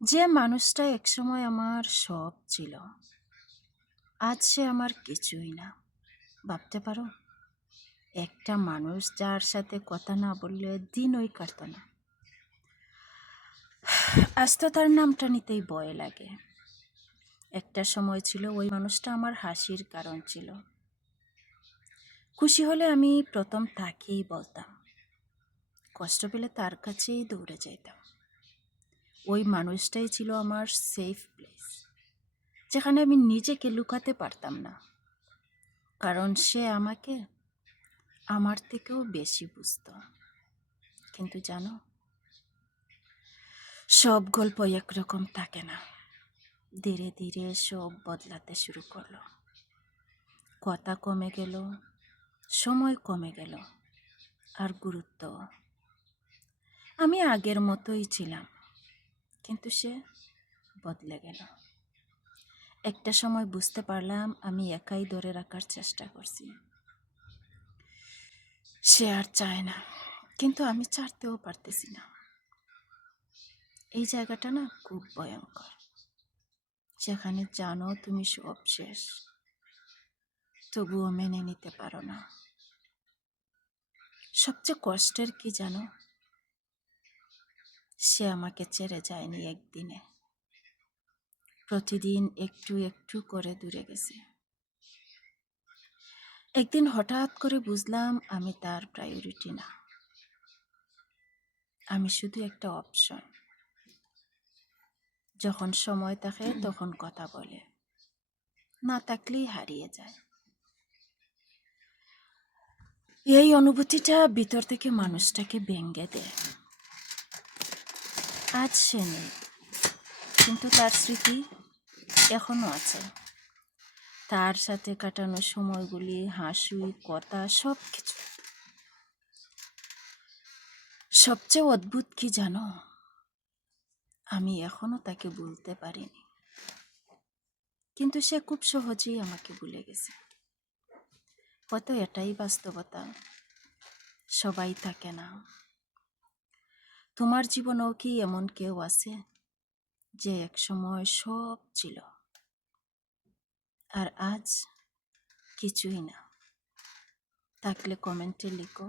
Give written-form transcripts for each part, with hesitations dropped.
যে মানুষটা একসময় আমার সব ছিল, আজ সে আমার কিছুই না। ভাবতে পারো, একটা মানুষ যার সাথে কথা না বললে দিনই কাটতো না, আজ তো তার নামটা নিতেই ভয় লাগে। একটা সময় ছিল ওই মানুষটা আমার হাসির কারণ ছিল। খুশি হলে আমি প্রথম তাকেই বলতাম, কষ্ট পেলে তার কাছেই দৌড়ে যেতাম। ওই মানুষটাই ছিল আমার সেফ প্লেস, যেখানে আমি নিজেকে লুকাতে পারতাম না, কারণ সে আমাকে আমার থেকেও বেশি বুঝতো। কিন্তু জানো, সব গল্প একরকম থাকে না। ধীরে ধীরে সব বদলাতে শুরু করলো। কথা কমে গেল, সময় কমে গেল, আর গুরুত্ব। আমি আগের মতোই ছিলাম, কিন্তু সে বদলে গেল। একটা সময় বুঝতে পারলাম আমি একাই ধরে রাখার চেষ্টা করছি। সে আর চায় না, কিন্তু আমি ছাড়তেও পারতেছি না। এই জায়গাটা না খুব ভয়ঙ্কর, যেখানে জানো তুমি সব শেষ, তবুও মেনে নিতে পারো না। সবচেয়ে কষ্টের কি জানো, সে আমাকে ছেড়ে যায়নি একদিনে, প্রতিদিন একটু একটু করে দূরে গেছে। একদিন হঠাৎ করে বুঝলাম আমি তার প্রায়োরিটি না, আমি শুধু একটা অপশন। যখন সময় থাকে তখন কথা বলে, না থাকলেই হারিয়ে যায়। এই অনুভূতিটা ভিতর থেকে মানুষটাকে ভেঙে দেয়। আজ সে নেই, কিন্তু তার স্মৃতি এখনো আছে। তার সাথে কাটানো সময়গুলি, হাসি, কথা, সব কিছু। সবচেয়ে অদ্ভুত কি জানো, আমি এখনো তাকে ভুলতে পারিনি, কিন্তু সে খুব সহজেই আমাকে ভুলে গেছে। হয়তো এটাই বাস্তবতা, সবাই থাকে না। তোমার জীবনেও কি এমন কেউ আছে যে একসময় সব ছিল, আর আজ কিছুই না? থাকলে কমেন্টে লিখো।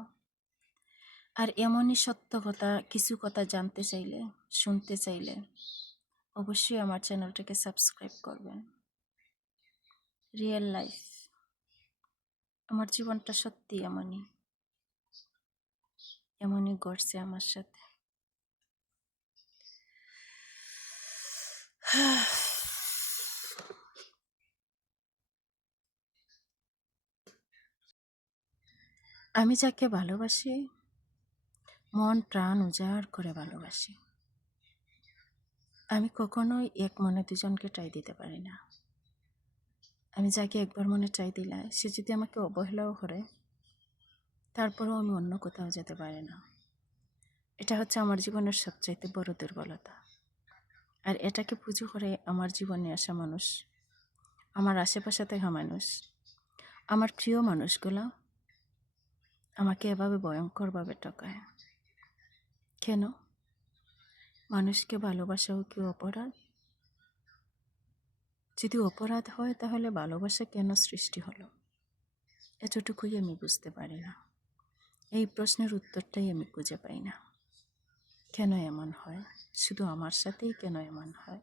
আর এমনই সত্য কথা, কিছু কথা জানতে চাইলে, শুনতে চাইলে অবশ্যই আমার চ্যানেলটাকে সাবস্ক্রাইব করবেন। রিয়েল লাইফ, আমার জীবনটা সত্যি এমনই ঘটছে আমার সাথে। আমি যাকে ভালোবাসি, মন প্রাণ উজাড় করে ভালোবাসি। আমি কখনোই এক মনে দুজনকে টাই দিতে পারি না। আমি যাকে একবার মনে চাই দিলাই, সে যদি আমাকে অবহেলাও করে, তারপরেও আমি অন্য কোথাও যেতে পারি না। এটা হচ্ছে আমার জীবনের সবচাইতে বড় দুর্বলতা। আর এটাকে পুজো করে আমার জীবনে আসা মানুষ, আমার আশেপাশে থাকা মানুষ, আমার প্রিয় মানুষগুলো আমাকে এভাবে ভয়ঙ্করভাবে ঠকায়। কেন? মানুষকে ভালোবাসাও কি অপরাধ? যদি অপরাধ হয়, তাহলে ভালোবাসা কেন সৃষ্টি হলো? এতটুকুই আমি বুঝতে পারি না। এই প্রশ্নের উত্তরটাই আমি খুঁজে পাই না। কেন এমন হয়? শুধু আমার সাথেই কেন এমন হয়?